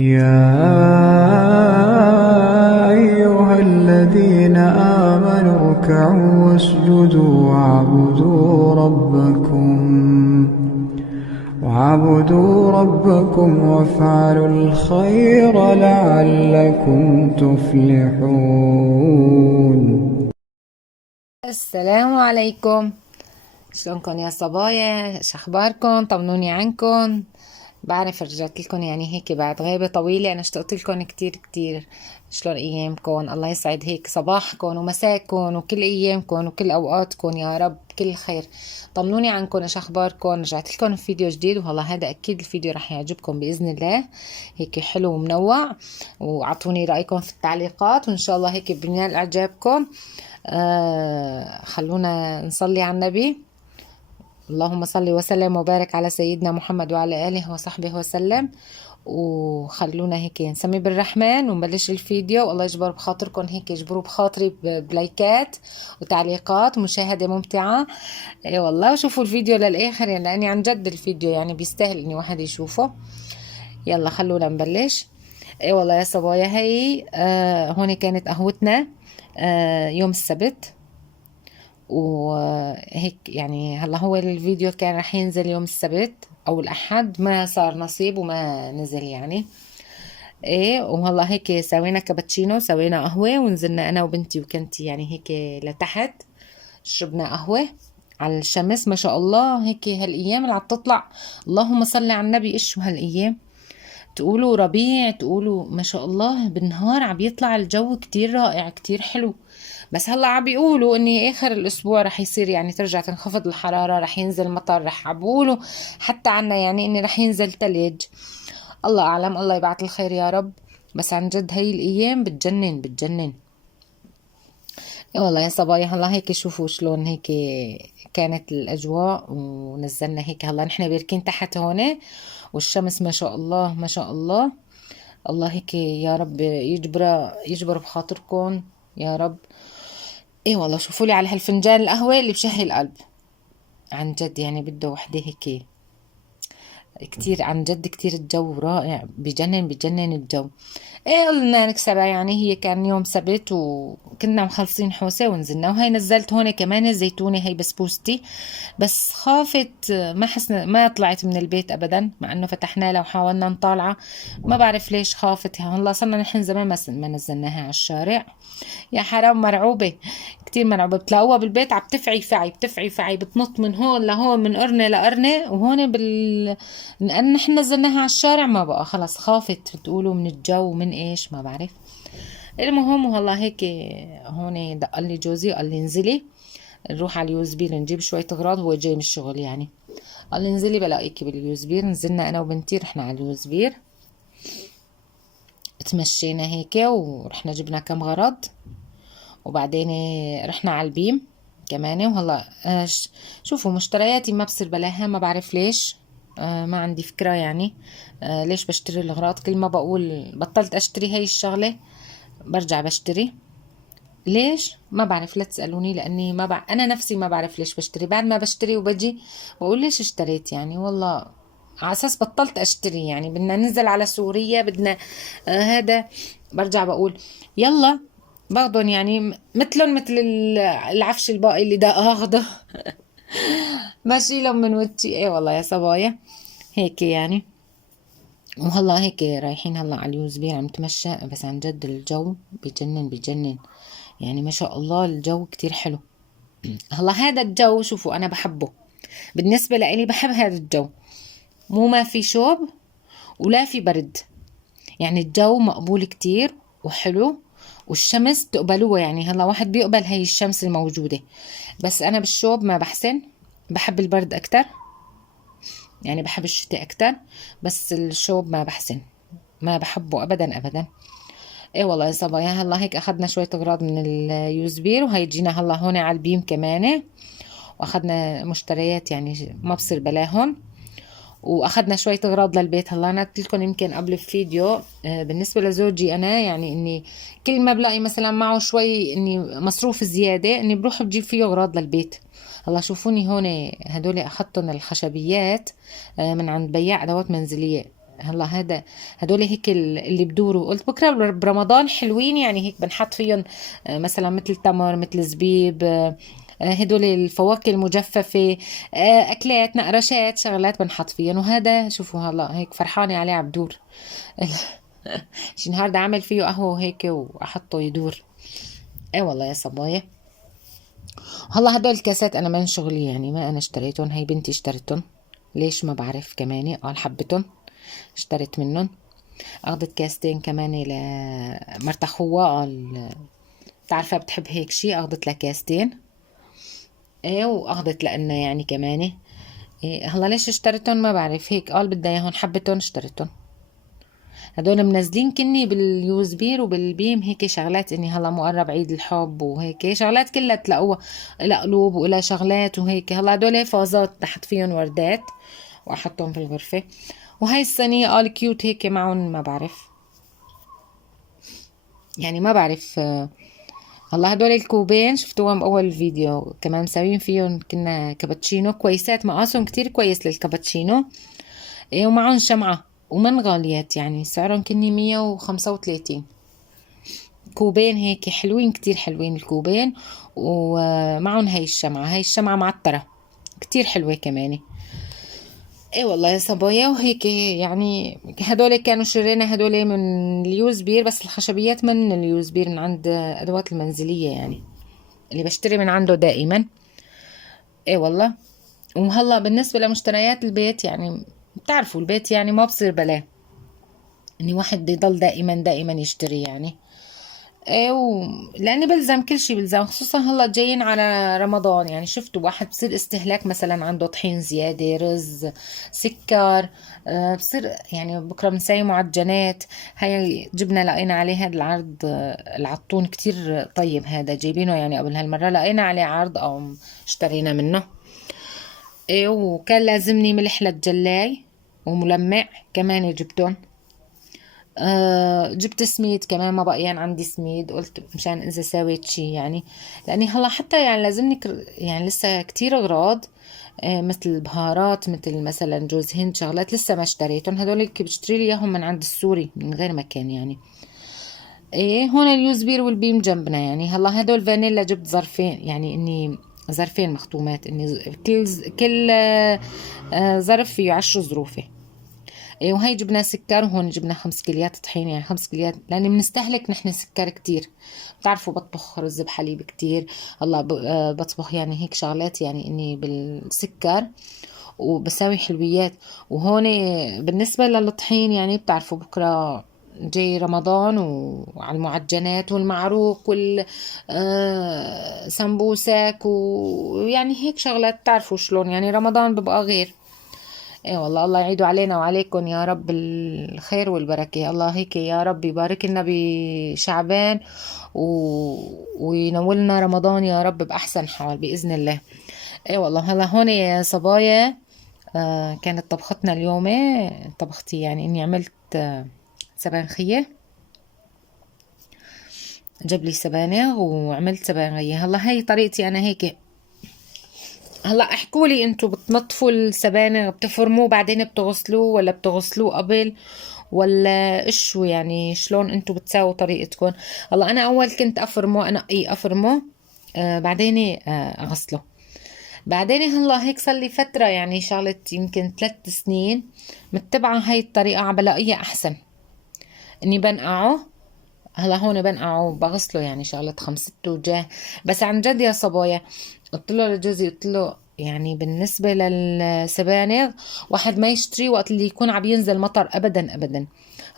يا أيها الذين آمنوا اركعوا واسجدوا واعبدوا ربكم وافعلوا الخير لعلكم تفلحون. السلام عليكم. شلونكم يا صبايا؟ شخباركم؟ طمنوني عنكم. بعرف رجعت لكم يعني هيك بعد غيبة طويلة. أنا اشتقت لكم كتير كتير. شلون أيامكم؟ الله يسعد هيك صباحكم ومساكم وكل أيامكم وكل أوقاتكم يا رب كل خير. طمنوني عنكم، ايش أخباركم؟ رجعت لكم في فيديو جديد، وهلا هذا أكيد الفيديو رح يعجبكم بإذن الله. هيك حلو ومنوع، وعطوني رأيكم في التعليقات، وإن شاء الله هيك بنال إعجابكم. خلونا نصلي على النبي. اللهم صل وسلم وبارك على سيدنا محمد وعلى آله وصحبه وسلم. وخلونا هيك نسمي بالرحمن ونبلش الفيديو. والله يجبر بخاطركم، هيك يجبروا بخاطري بلايكات وتعليقات ومشاهدة ممتعة. اي والله، وشوفوا الفيديو للآخر يعني، لأني عن جد الفيديو يعني بيستاهل إني واحد يشوفه. يلا خلونا نبلش. اي والله يا صبايا، هي هون كانت قهوتنا يوم السبت، وهيك يعني. هلا هو الفيديو كان رح ينزل يوم السبت او الاحد، ما صار نصيب وما نزل يعني. ايه، وهلا هيك سوينا كابتشينو، سوينا قهوة، ونزلنا انا وبنتي وكنتي يعني هيك لتحت، شربنا قهوة على الشمس. ما شاء الله هيك هالايام اللي عم تطلع، اللهم صل على النبي. ايش هالايام، تقولوا ربيع، تقولوا ما شاء الله، بالنهار عم يطلع الجو كتير رائع كتير حلو. بس هلا عم بيقولوا اني اخر الاسبوع رح يصير يعني ترجع تنخفض الحرارة، رح ينزل مطر، رح عم بيقولوا حتى عنا يعني اني رح ينزل تلج. الله اعلم، الله يبعث الخير يا رب. بس عن جد هاي الايام بتجنن بتجنن. يا والله يا صبايا، هلا هيك شوفوا شلون هيك كانت الاجواء، ونزلنا هيك. هلا نحن بيركين تحت هون، والشمس ما شاء الله ما شاء الله. الله هيك يا رب يجبر بخاطركم يا رب. ايه والله، شوفوا لي على هالفنجان القهوة اللي بشهي القلب. عن جد يعني بده وحدة هيك كتير، عن جد كتير الجو رائع، بجنن بجنن الجو. ايه قلنا نكسبها يعني. هي كان يوم سبت وكنا مخلصين حوسه ونزلنا، وهي نزلت هون كمان الزيتونه، هي بسبوستي. بس خافت، ما حسنا، ما طلعت من البيت ابدا، مع انه فتحنا لها وحاولنا نطالعها. ما بعرف ليش خافت. هلا صرنا نحن زمان ما نزلناها على الشارع. يا حرام، مرعوبة كتير مرعوبة. بتلاقوها بالبيت عم تفعي فعي بتفعي فعي، بتنط من هون لهون، من قرنة لقرنة. وهون لأن نحن نزلناها على الشارع ما بقى، خلص خافت بتقولوا من الجو من ايش ما بعرف. المهم، وهلا هيك هون دق لي جوزي وقال لي انزلي نروح على اليوزبير نجيب شوية اغراض، هو جاي من الشغل يعني. قال لي انزلي بلاقيكي باليوزبير. نزلنا انا وبنتي، رحنا على اليوزبير، تمشينا هيك ورحنا جبنا كم غرض، وبعدين رحنا على البيم كمان. وهلا شوفوا مشترياتي ما بصير بلاها، ما بعرف ليش. ما عندي فكرة يعني ليش بشتري الأغراض. كل ما بقول بطلت أشتري هاي الشغلة برجع بشتري. ليش ما بعرف، لا تسألوني، لأني ما أنا نفسي ما بعرف ليش بشتري. بعد ما بشتري وبجي بقول ليش اشتريت يعني. والله على أساس بطلت أشتري يعني. بدنا ننزل على سوريا، بدنا هذا، برجع بقول يلا باخدهم يعني، مثلهم مثل العفش الباقي اللي دا اخده. بشيلهم من وجهي. ايه والله يا صبايا هيك يعني. وهلا هيك رايحين هلا على اليوزبير عم نتمشى. بس عن جد الجو بجنن بجنن يعني، ما شاء الله الجو كتير حلو. هلا هذا الجو شوفوا انا بحبه، بالنسبة لإلي بحب هذا الجو. مو ما في شوب ولا في برد، يعني الجو مقبول كتير وحلو، والشمس تقبلوها يعني. هلا واحد بيقبل هاي الشمس الموجودة. بس أنا بالشوب ما بحسن، بحب البرد أكتر يعني، بحب الشتاء أكتر. بس الشوب ما بحسن، ما بحبه أبدا أبدا. ايه والله يا صبايا، هلا هيك أخدنا شوية أغراض من اليوزبير، وهي جينا هلا هون على البيم كمان، وأخدنا مشتريات يعني ما بصير بلاهم. واخدنا شويه اغراض للبيت. هلا انا قلت لكم يمكن قبل الفيديو بالنسبه لزوجي انا يعني، اني كل ما بلاقي مثلا معه شوي اني مصروف زياده، اني بروح بجيب فيه اغراض للبيت. هلا شوفوني هون، هدول اخدتهم الخشبيات من عند بياع ادوات منزليه. هلا هدول هيك اللي بدوروا، قلت بكره برمضان حلوين يعني، هيك بنحط فيهم مثلا مثل تمر، مثل زبيب، هدول الفواكه المجففة، أكلات، نقرشات، شغلات بنحط فيهم. وهذا شوفوا هلا هيك فرحانة عليه عبدور. شي النهاردة عامل فيه قهوة وهيك وأحطه يدور. ايه والله يا صبايا. هلا هدول الكاسات أنا من شغلي يعني، ما أنا اشتريتهم، هي بنتي اشتريتهم. ليش ما بعرف كمان، قال حبتهم اشتريت منهم. أخذت كاستين كمان لمرت أخوها، قال بتعرفها بتحب هيك شي، أخذت لها كاستين. ايه واخذت لأنه يعني كمان إيه. هلا ليش اشتريتهم ما بعرف، هيك قال بدها اياهم حبتهم اشتريتهم. هدول منزلين كني باليوزبير وبالبيم هيك شغلات، اني هلا مقرب عيد الحب وهيك شغلات كلها تلاقوها لها قلوب ولها شغلات وهيك. هلا هدول فازات تحت فيهم وردات واحطهم في الغرفة. وهاي الصينية قال كيوت هيك معهم، ما بعرف يعني، ما بعرف. هلا هدول الكوبين شفتوهم بأول فيديو كمان مسوين فيهم كنا كابتشينو، كويسات مقاسهم كتير كويس للكابتشينو. إيه ومعهم شمعة ومن غاليات يعني، سعرهم كني 135. كوبين هيك حلوين، كتير حلوين الكوبين. ومعهم هاي الشمعة معطرة كتير حلوة كمان. ايه والله يا صبايا وهيك يعني. هدول كانوا شرينا هدول من اليوزبير، بس الخشبيات من اليوزبير من عند ادوات المنزلية يعني، اللي بشتري من عنده دائما. ايه والله. وهلا بالنسبة لمشتريات البيت يعني، بتعرفوا البيت يعني ما بصير بلا اني واحد يضل دائما يشتري يعني. ايه لاني بلزم كل شيء بلزم، خصوصا هلا جايين على رمضان يعني. شفتوا واحد بصير استهلاك مثلا عنده طحين زيادة، رز، سكر، بصير يعني بكره بنسوي معجنات. هاي جبنا لقينا عليه هذا العرض، العطون كتير طيب هذا جايبينه يعني، قبل هالمرة لقينا عليه عرض او اشترينا منه. ايه وكان لازمني ملح للجلاي وملمع كمان جبتهم. جبت سميد كمان، ما بقيان عندي سميد، قلت مشان اذا سويت شي يعني. لاني هلا حتى يعني لازمني يعني لسه كتير اغراض، مثل بهارات، مثل مثلا جوز هند، شغلات لسه ما اشتريتهم. هدول بشتري لي اياهم من عند السوري من غير مكان يعني. ايه هون اليوزبير والبيم جنبنا يعني. هلا هدول فانيلا جبت ظرفين يعني، اني ظرفين مختومات، اني كل ظرف فيه 10 ظروفه. إيه وهي جبنا سكر، وهون جبنا 5 كيليات طحين يعني 5 كيليات، لأن بنستهلك نحن سكر كتير. بتعرفوا بطبخ رز بحليب كتير. هلا بطبخ يعني هيك شغلات يعني إني بالسكر وبسوي حلويات. وهون بالنسبة للطحين يعني بتعرفوا بكرة جاي رمضان، وعلى المعجنات والمعروق سمبوسك ويعني هيك شغلات. بتعرفوا شلون يعني رمضان ببقى غير. ايه والله الله يعيدوا علينا وعليكم يا رب الخير والبركة. الله هيك يا رب يبارك لنا بشعبان وينولنا رمضان يا رب بأحسن حال بإذن الله. ايه والله. هلا هون يا صبايا، كانت طبختنا اليوم، طبختي يعني اني عملت سبانخية. جاب لي سبانخ وعملت سبانخية. هلا هي طريقتي انا هيك. هلا احكوا لي انتم بتنظفوا السبانخ، بتفرموه بعدين بتغسلوه، ولا بتغسلوه قبل، ولا شو يعني، شلون انتم بتساووا طريقتكم؟ هلا انا اول كنت افرمه، انقيه افرمه، بعدين اغسله. بعدين هلا هيك صار لي فتره يعني شغله يمكن 3 سنين متبعه هاي الطريقه، عم بلاقيها احسن اني بنقعه. هلا هون بنقعه بغسله يعني شغلة 5 6 وجاه. بس عن جد يا صبايا، قلت له لجوزي، قلت له يعني بالنسبة للسبانغ واحد ما يشتري وقت اللي يكون عم ينزل مطر ابدا ابدا.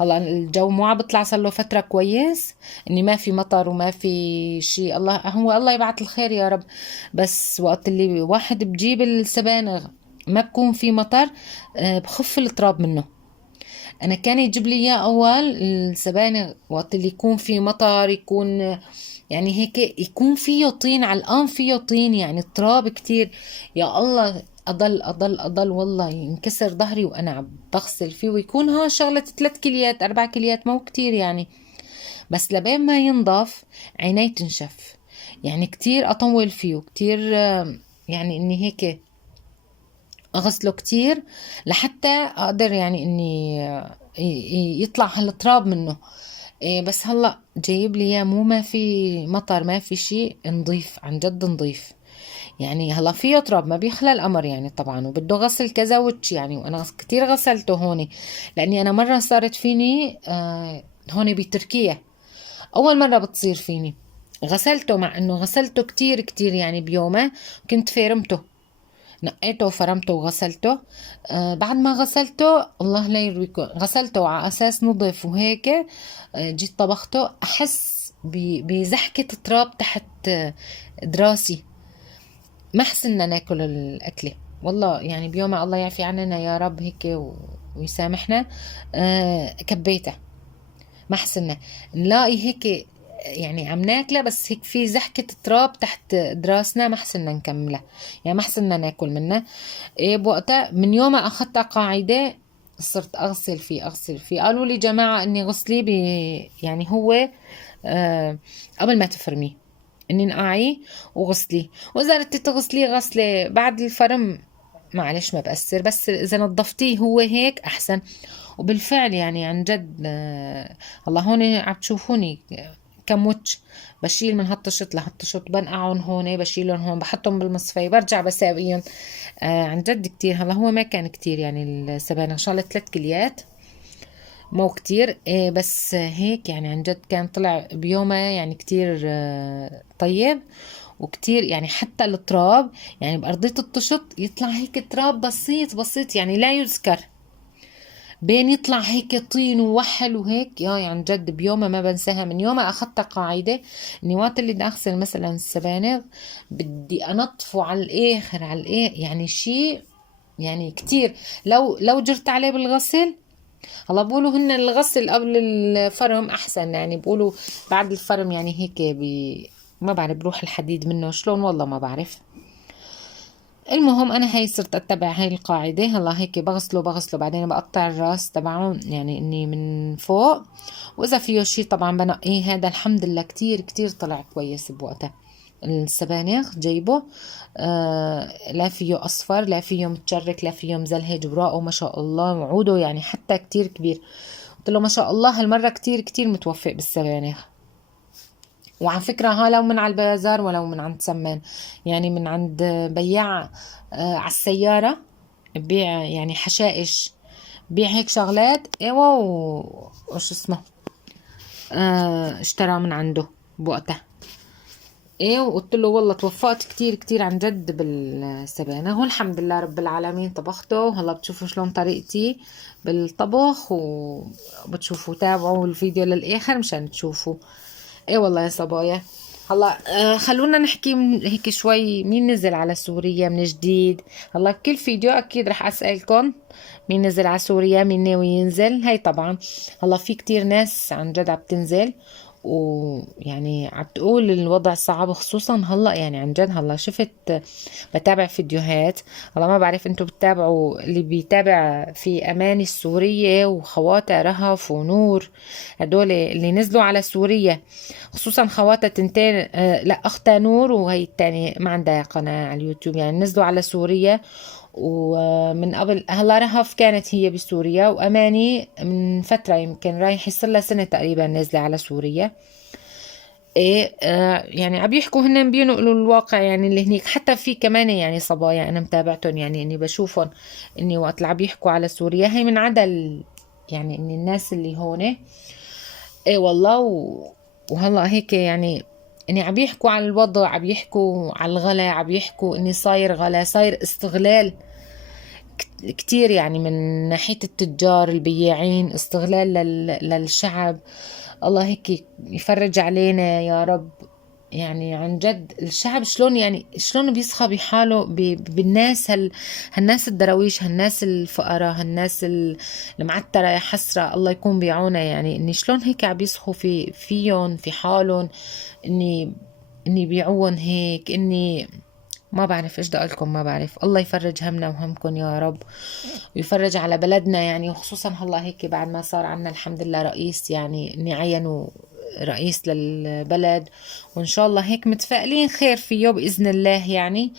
هلا الجو مو عم بيطلع، صار له فترة كويس اني ما في مطر وما في شيء. الله يبعث الخير يا رب. بس وقت اللي واحد بجيب السبانغ ما بكون في مطر، بخف التراب منه. انا كان يجيب لي اياه اول السبانخ وقت اللي يكون في مطر، يكون يعني هيك يكون فيه طين، على الآن فيه طين يعني التراب كتير. يا الله أضل والله ينكسر ظهري وأنا عم بغسل فيه، ويكون ها شغلة 3 كيليات 4 كيليات مو كتير يعني. بس لبين ما ينضف عيني تنشف يعني، كتير أطول فيه كتير، يعني إني هيك أغسله كتير لحتى أقدر يعني إني يطلع هالتراب منه. بس هلا جايب لي اياه، مو ما في مطر ما في شيء، نظيف عن جد نظيف. يعني هلا فيه تراب ما بيخلى الأمر يعني طبعا، وبده غسل كذا وجه يعني، وأنا كتير غسلته هون. لأني أنا مرة صارت فيني هون بتركيا، أول مرة بتصير فيني. غسلته، مع إنه غسلته كتير كتير يعني بيومه، كنت فارمته، نقيته وفرمته وغسلته. بعد ما غسلته الله لا يرويكم، غسلته على أساس نظف وهيك. جيت طبخته أحس بزحكة تراب تحت دراسي. ما حسنا ناكل الأكلة والله يعني، بيوم الله يعفي عننا يا رب هيك ويسامحنا. كبيته ما حسنا نلاقي هيك يعني عم ناكله، بس هيك في زحكة تراب تحت دراسنا، ما حسنا نكملها يعني، ما حسنا ناكل منها. بوقتها من يوم ما أخذتها قاعدة صرت أغسل فيه. قالوا لي جماعة إني غسليه يعني هو قبل ما تفرميه، اني نقعيه وغسليه. واذا بدك تغسليه غسله بعد الفرم معلش ما بأثر، بس اذا نظفتيه هو هيك احسن. وبالفعل يعني عن جد الله هون عم تشوفوني كم وجه بشيل من هالطشط لهالطشط، بنقعهم هون بشيلهم هون بحطهم بالمصفي برجع بساويهم. عن جد كتير. هلا هو ما كان كتير يعني السبانخ، ان شاء الله 3 كليات، مو كتير. بس هيك يعني عن جد كان طلع بيومه يعني كتير طيب وكتير يعني. حتى التراب يعني بأرضية الطشط يطلع هيك تراب بسيط بسيط يعني لا يذكر، بين يطلع هيك طين ووحل وهيك. يا عن جد بيومه ما بنساها، من يوم أخذت قاعدة إني وقت اللي بدي أغسل مثلا السبانخ بدي أنظفه على الآخر على الآخر يعني شيء يعني كتير. لو جرت عليه بالغسل، هلا بقولوا هن الغسل قبل الفرم احسن يعني، بقولوا بعد الفرم يعني هيك ما بعرف بروح الحديد منه شلون والله ما بعرف. المهم انا هي صرت اتبع هاي القاعدة. هلا هيك بغسله بعدين بقطع الراس تبعه يعني اني من فوق، واذا فيه شي طبعا بنقيه. هذا الحمد لله كتير كتير طلع كويس بوقتها. السبانخ جايبه لا فيه اصفر لا فيه متشرك لا فيه مزلهج، براقه ما شاء الله، وعوده يعني حتى كتير كبير. قلت له ما شاء الله هالمرة كتير كتير متوفق بالسبانخ. وعلى فكرة ها لو من على البازار ولو من عند سمان يعني، من عند بياع على السيارة بيع يعني حشائش، بيع هيك شغلات ايوه وش اسمه اشترى من عنده بوقتها. ايه وقلت له والله توفقت كتير كتير عن جد بالسبانخ، والحمد لله رب العالمين طبخته. وهلا بتشوفوا شلون طريقتي بالطبخ، وبتشوفوا تابعوا الفيديو للاخر مشان تشوفوا. ايه والله يا صبايا. هلا خلونا نحكي من هيك شوي مين نزل على سوريا من جديد. هلا بكل فيديو اكيد رح اسألكم مين نزل على سوريا، مين ناوي ينزل. هي طبعا هلا في كتير ناس عن جد عم تنزل، ويعني عم تقول الوضع صعب، خصوصا هلا يعني عن جد. هلا شفت بتابع فيديوهات، هلا ما بعرف انتم بتتابعوا، اللي بيتابع في اماني السورية وخواتها رهف ونور، هدول اللي نزلوا على سوريا، خصوصا خواتها تنتين لا اختها نور وهي التانية ما عندها قناة على اليوتيوب يعني، نزلوا على سوريا. ومن قبل هلا رهف كانت هي بسوريا، واماني من فتره يمكن رايح يصير لها سنه تقريبا نازله على سوريا. ايه يعني عم يحكوا هن بينقلوا الواقع يعني اللي هنيك. حتى في كمان يعني صبايا انا متابعتهم يعني اني بشوفهم اني وقت اللي عم يحكوا على سوريا هي من عدا يعني اني الناس اللي هون ايه والله وهلا هيك يعني اني عم يحكوا على الوضع، عم يحكوا على الغلا، عم يحكوا اني صاير غلا، صاير استغلال كتير يعني من ناحية التجار البياعين، استغلال للشعب. الله هيك يفرج علينا يا رب. يعني عن جد الشعب شلون يعني شلون بيسخى بحاله بالناس هالناس الدرويش، هالناس الفقراء، هالناس المعترة يا حسرة، الله يكون بعونه يعني. اني شلون هيك عم يسخوا فيهم في حالهم، اني بيعون هيك. اني ما بعرف ايش بدي اقولكم، ما بعرف. الله يفرج همنا وهمكم يا رب، ويفرج على بلدنا يعني. وخصوصا هلا هيك بعد ما صار عنا الحمد لله رئيس يعني اني عينوا رئيس للبلد، وإن شاء الله هيك متفائلين خير فيه بإذن الله يعني.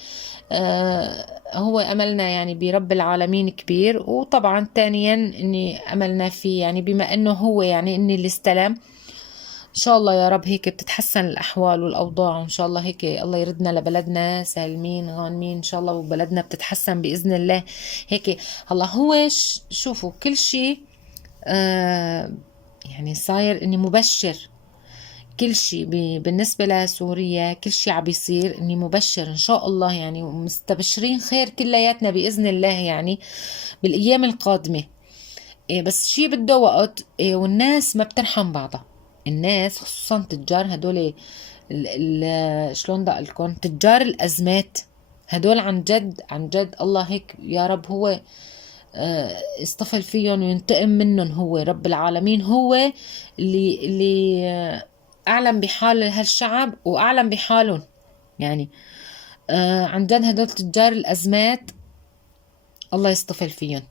هو أملنا يعني برب العالمين كبير. وطبعا ثانيا إني أملنا فيه يعني بما إنه هو يعني إني اللي استلم، إن شاء الله يا رب هيك بتتحسن الأحوال والأوضاع، وإن شاء الله هيك الله يردنا لبلدنا سالمين غانمين إن شاء الله، وبلدنا بتتحسن بإذن الله. هيك هلا هو شوفوا كل شيء يعني صاير إني مبشر، كل شيء بالنسبة لسوريا كل شيء عم بيصير إني مبشر إن شاء الله يعني، ومستبشرين خير كلياتنا بإذن الله يعني بالأيام القادمة. بس شيء بده وقت. والناس ما بترحم بعضها، الناس خصوصا تجار هدول شلون بدي اقول لكم، تجار الازمات هدول عن جد عن جد الله هيك يا رب هو يصطفل فيهم وينتقم منهم. هو رب العالمين هو اللي اعلم بحال هالشعب واعلم بحالهم يعني. عن جد هدول تجار الازمات الله يصطفل فيهم.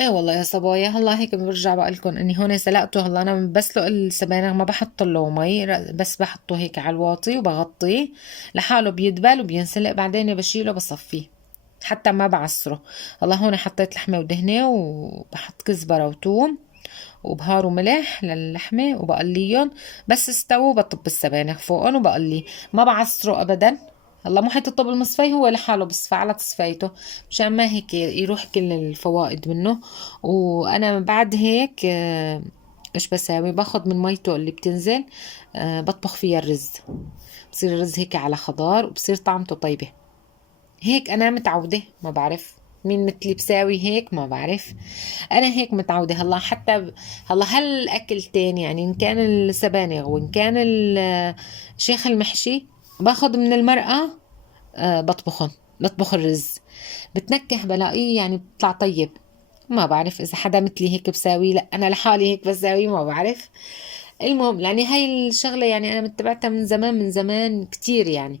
ايه والله يا صبايا، هلا هيك برجع بقول لكم اني هون سلقته. هلا انا بسلق السبانخ ما بحط له مي، بس بحطه هيك على الواطي وبغطيه لحاله بيدبل وبينسلق، بعدين بشيله بصفيه حتى ما بعصره. هلا هون حطيت لحمه ودهنه وبحط كزبره وثوم وبهار وملح للحمه وبقليهم، بس استووا بطب السبانخ فوقهم وبقليه، ما بعصره ابدا. هلا مو حيطب المصفي هو لحاله بصفى على تصفيته مشان ما هيك يروح كل الفوائد منه. وانا بعد هيك ايش بساوي، باخد من ميته اللي بتنزل بطبخ فيها الرز، بصير الرز هيك على خضار وبصير طعمته طيبة. هيك انا متعودة، ما بعرف مين مثلي بساوي هيك، ما بعرف انا هيك متعودة. هلا حتى هلا هالاكلتين يعني ان كان السبانخ وان كان الشيخ المحشي باخد من المرقة بطبخ الرز، بتنكه بلاقيه يعني بيطلع طيب. ما بعرف اذا حدا مثلي هيك بساوي، لا انا لحالي هيك بساوي ما بعرف. المهم يعني هاي الشغلة يعني انا متبعتها من زمان من زمان كتير يعني.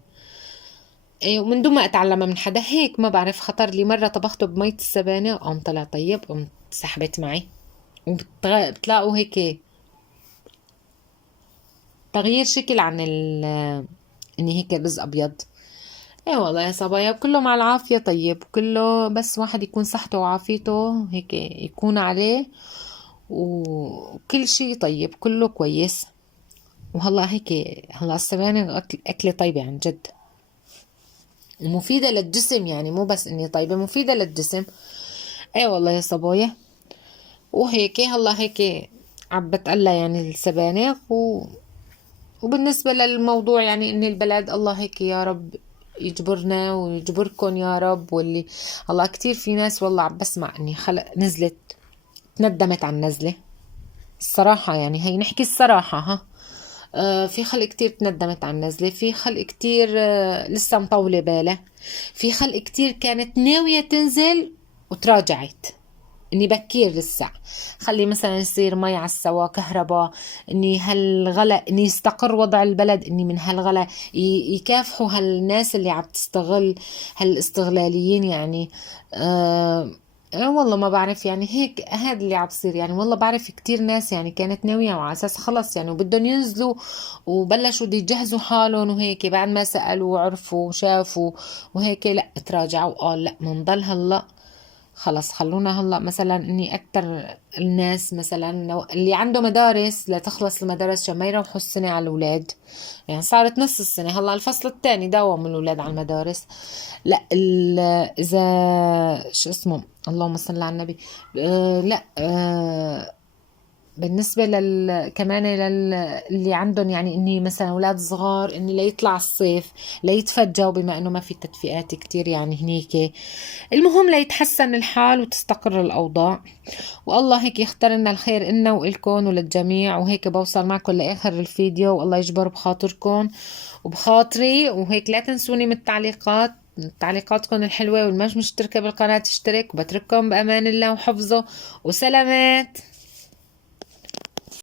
ومن دون ما اتعلمها من حدا، هيك ما بعرف خطر لي مرة طبخته بمية السبانة قام طلع طيب، قمت سحبت معي. وبتلاقوا هيك تغيير شكل عن اني هيك رز ابيض. ايه والله يا صبايا كله مع العافية طيب، كله بس واحد يكون صحته وعافيته هيك يكون عليه، وكل شيء طيب كله كويس. وهلا هيك هلا السبانخ أكلة طيبة عن جد ومفيدة للجسم يعني، مو بس اني طيبة، مفيدة للجسم. ايه والله يا صبايا. وهيك هلا هيك عم بتقلى يعني السبانخ وبالنسبة للموضوع يعني ان البلد الله هيك يا رب يجبرنا ويجبركن يا رب. واللي الله كتير في ناس والله عم بسمع اني خلق نزلت تندمت عن النزلة الصراحة يعني، هي نحكي الصراحة ها. في خلق كتير تندمت عن النزلة، في خلق كتير لسه مطولة بالها، في خلق كتير كانت ناوية تنزل وتراجعت اني بكير لسه خلي مثلا يصير مي على السوا كهرباء، اني هالغلا اني يستقر وضع البلد، اني من هالغلا يكافحوا هالناس اللي عم تستغل هالاستغلاليين يعني. والله ما بعرف يعني هيك هذا اللي عم بصير يعني. والله بعرف كتير ناس يعني كانت ناوية وعلى اساس خلص يعني وبدهم ينزلوا وبلشوا دي يجهزوا حالهم وهيك، بعد ما سألوا وعرفوا وشافوا وهيك لا تراجعوا وقال لا منضل هلا خلص خلونا هلا مثلا اني اكتر الناس مثلا اللي عنده مدارس لتخلص المدارس عشان ما يروحوا السنة على الاولاد، يعني صارت نص السنة هلا الفصل الثاني داوم الاولاد على المدارس. لا اذا شو اسمه اللهم صل على النبي. لا بالنسبة كمان اللي عندهم يعني اني مثلا اولاد صغار اني ليطلع الصيف ليتفجوا بما انه ما في تدفئات كتير يعني هنيك. المهم ليتحسن الحال وتستقر الاوضاع، والله هيك يختار لنا الخير إلنا وإلكم وللجميع. وهيك بوصل معكم لاخر الفيديو، والله يجبر بخاطركم وبخاطري. وهيك لا تنسوني من التعليقات، تعليقاتكم الحلوة، والمش مشتركة بالقناة تشترك، وبترككم بأمان الله وحفظه وسلامات.